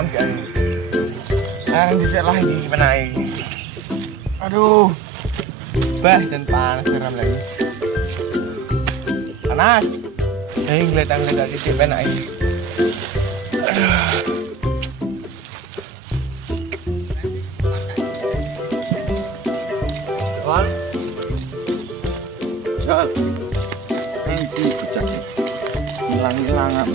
siram kan. Bisa lagi penai. Aduh. Bah dan panas siram lagi. Panas. Kelihatan di penai. Aduh. Jal. Nanti bocah hilang-hilangan.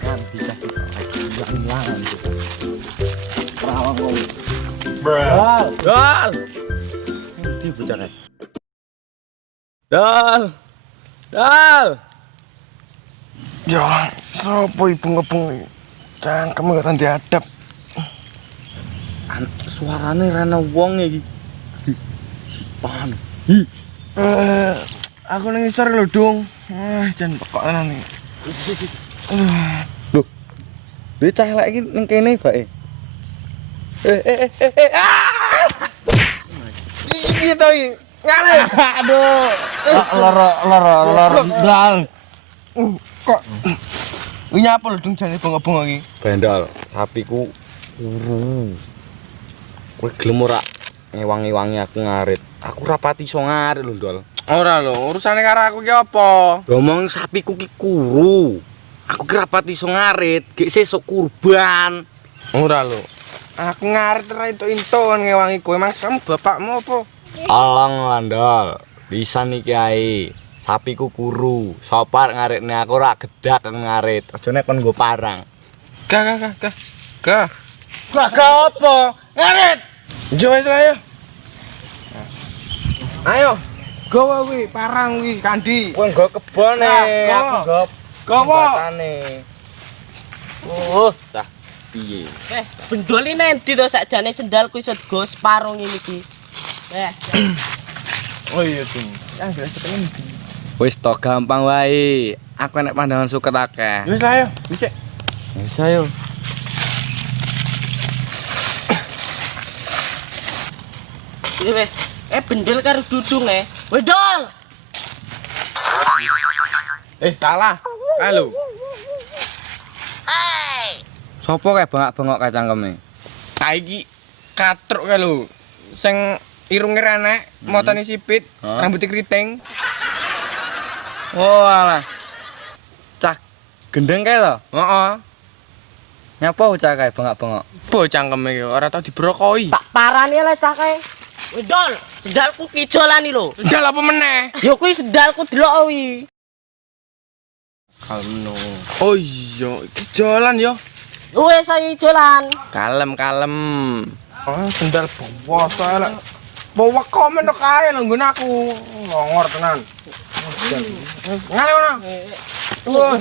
Nanti kasih hilang-hilangan kita. Rawang kau. Dal. Nanti bocah. Dal. Ya, sopo ibung-ibung. Cangkem ora diadap. Suarane rene wong iki. Sipan. Aku nang isor lho, Dong. Jan pekokan ning. Loh. Duwe cah elek iki ning kene bae. Iki piye to iki? Ngale. Aduh. Loro dal. Kok nyapa lho Dong jane bengok-bengok iki? Bendal, sapiku urung. Kowe gelem ora ngewangi-wangi aku ngarit. Aku rapati iso ngarit lho, Dol. Ora lho, urusane karo aku ki apa? Ngomong sapiku ki kuru. Aku ki rapati iso ngarit, gek sesuk kurban. Ora lho. Aku ngarit ora entuk-entuk ngewangi kowe, Mas. Kamu bapakmu apa? Alang landal. Pisan iki ae. Sapiku kuru. Sopar ngaritne aku ora gedak ngarit. Aja nek kon nggo parang. Gak. Gak apa? Ngarit. Jo wis ayo. Ayo. Gowo kuwi parang kuwi kandi. Kowe nggo kebone, aku nggo gowo. Batane. Tah piye? Bendol iki nendi to sakjane sendalku iso go separo ngene iki. Oh iya, Ding. Yang jelas ketemu. Wis to gampang wae. Aku nek pandangan suket akeh. Wis ayo, bisa. Wis ayo. Bendol karo dudung Wedol. Salah. Halo. Sopo kae bengak-bengok kae cangkeme? Saiki katruk kae lho. Sing irunge renek, motone sipit, rambutnya keriting. Oh alah. Cah gendeng kae to? Heeh. Nyapa bocah kae bengak-bengok? Bocah cangkeme iki ora tau dibrokoi. Tak parani le cah kae. Wedol, sendalku kijolan iki lho. Sendal apa meneh? Ya kuwi sendalku delok kuwi. Kalem. Oh iya, iki jalan ya. Wes ayo ijolan. Kalem. Sendal bos elek. Bawa komen to kae lho nggon aku. Ngongor tenan. Ngale ono. Wah.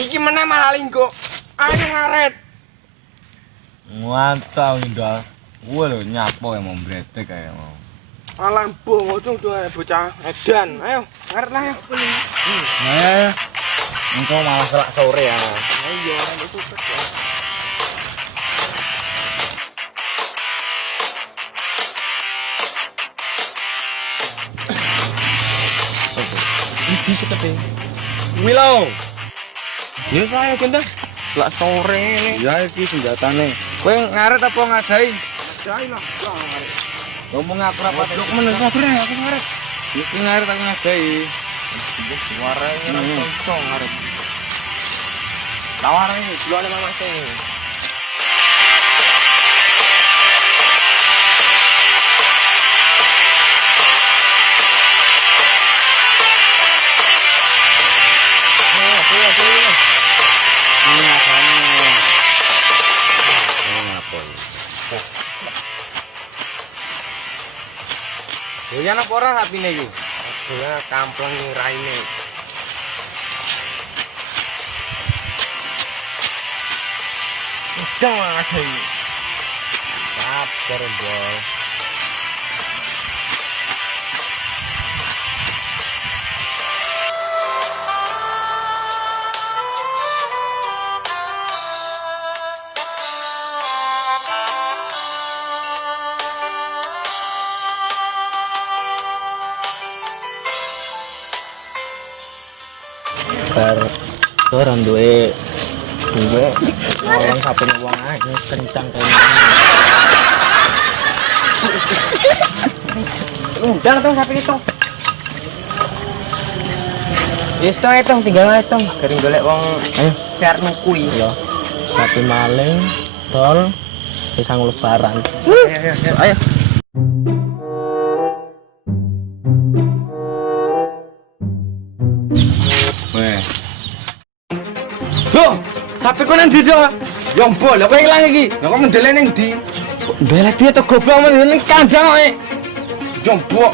Iki meneh malah lingko. Ayo ngaret. Mantap Indal. Kowe lho nyapo yang membretek kae mau. Alah mbong ojo bocah edan. Ayo, ngaret lah ya. Engko malah kerak sore ya. Iya, nek suket ya. Iki sekete. Willow. Ya saya gendeng. Lak sore ini. Ya iki senjatane. Kowe ngaret apa ngadai? Jai lah, ngaret. Ngomong aku rapat. Meneng sabar ya aku ngaret. Iki ngaret aku ngadai. Suaranya langsung ngaret. Tawaran ini, jualnya mama sing. Doyan apa ora sapine iki? Ya kamplang raine. Udah ada ini. Sabar, Bol. Orang duwe orang sapi wong ae kencang kene. Jangan tong sapi itu. Wis tong itu tinggal tong garing golek wong ayo share kuwi ya. Sapi maling tol pisang lebaran. Ayo. Loh, sapi ku nang ndi to? Ya mbok, lha kok ilang iki? Lah kok mendele ning ndi? Belek dia tuh goblok men ning kandang kowe. Ya mbok.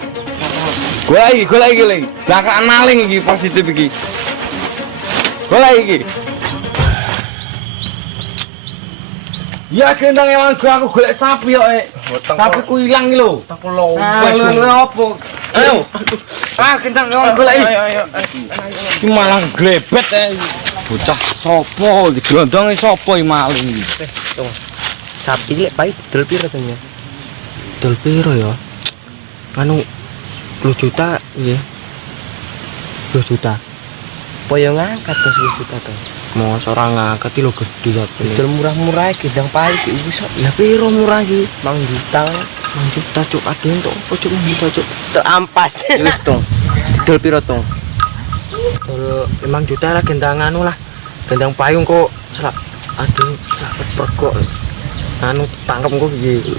Golek iki. Bakal maling iki positif iki. Golek iki. Ya gendang emang aku golek sapi kok, Sapi ku ilang iki lho. Tak lho. Lho opo? Ayo. Gendang emang golek iki. Ayo. Ki malang glebet bocah sopo iki glondonge sopo iki maling iki. Sapi lek pai dol piro to ya? Dol piro ya? Anu 10 juta nggih. 10 juta. Apa yo ngangkat to 10 juta to? Mos ora ngangkat lho gede sapi. Dol murah-murah gendang pai iki iso. Lah piro murah iki? 4 juta. 4 juta cuk aduh entuk opo cuk juta cuk. Tek ampas. Wis to. Dol piro to? Dol 5 juta lah gendang anu lah. Gendang payung kok selak aduh selak pergok. Anu tangkep kok iki.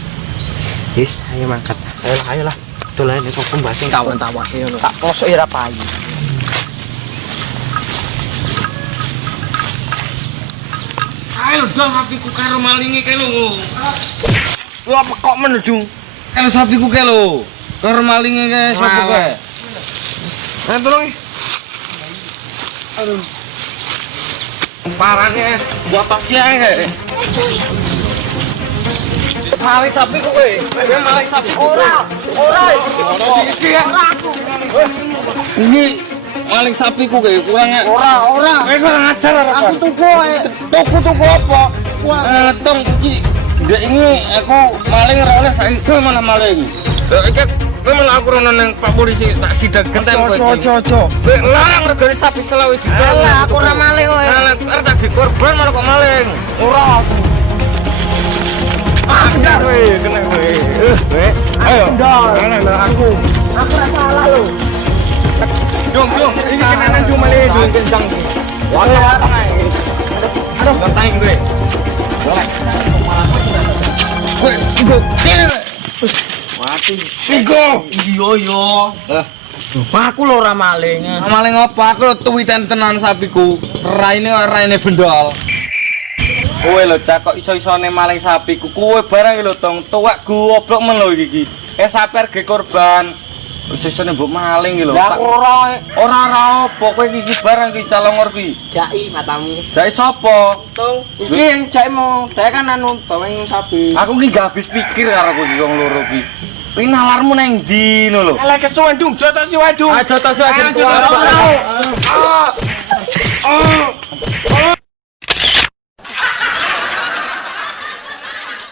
Wis, ayo mangkat. Ayolah. Dolan nek kok mbase tawon-tawon ngono. Tak kosok ora payu. Ayo dong sapiku karo malinge kae lho. Lu apa kok menuju? Karo sapiku kae lho. Karo malinge kae sapa kae? Ayo tolong. Aduh. Parane buat tasnya kae. Maling sapi ku kowe. Kowe maling sapi. Ora. Iki ya. Ini maling sapi ku kowe kurang. Ora. Kowe kurang ajar apa? Aku tuku ae. Tuku apa? Tong iki. Ndek ini aku maling ora oleh saiki kowe malah maling. Iki kowe malah aku rono nang Pak Polisi tak sidak genten kowe. Ojo. Kowe larang regane sapi 20 juta. Alah aku ora maling kowe. Arep tak korban malah kok maling. Ora aku. Kena kowe. Ayo. Aku ora salah lho. Dong, iki kenanan cuma le dong kencang. Wala ae. Aduh, ngetang kowe. Kowe, iku. Mati. Iku. Yo. Aku lho ora maling. Maling apa? Aku tuwiten tenan sapiku. Raine bendol. Kowe lho cak kok iso-isone maling sapiku. Kowe barang lho tong tuwek goblok men lho iki. Sapi arep korban. Iso-isone mbok maling lho. Lah ora apa kowe iki barang iki calongor iki. Jai matamu. Jai sapa? Tung. Iki yang jaimo, dhek kan anu bawang sapi. Aku ki gak habis pikir karo kowe iki wong loro iki. Kuwi nalarmu nang ndi ngono lho. Ala kesuwen dung, jotos si wadung. Ayo jotos si wadung.